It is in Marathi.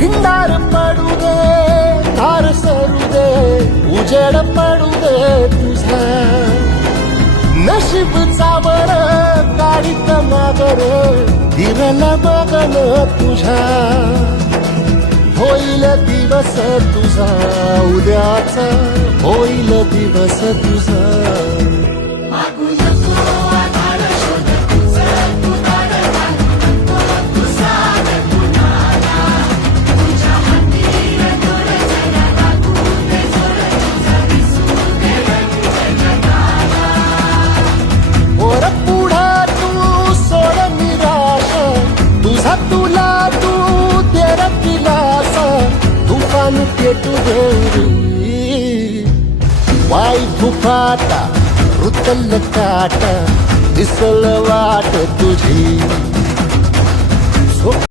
खिंडार पडू दे, तार सरू दे, उजेड पडू दे तुझा. नशीब चावर काढीत मागर, दिरल बघन तुझ्या. होईल दिवस तुझा उद्याचा, होईल दिवस तुझा. वर पुढं तू सोड निराश, तुझा तुला तू तेरा दिलास. तुफान पेटू देवरी वाई फुफाटा, रुतल काटा, दिसल वाट तुझी.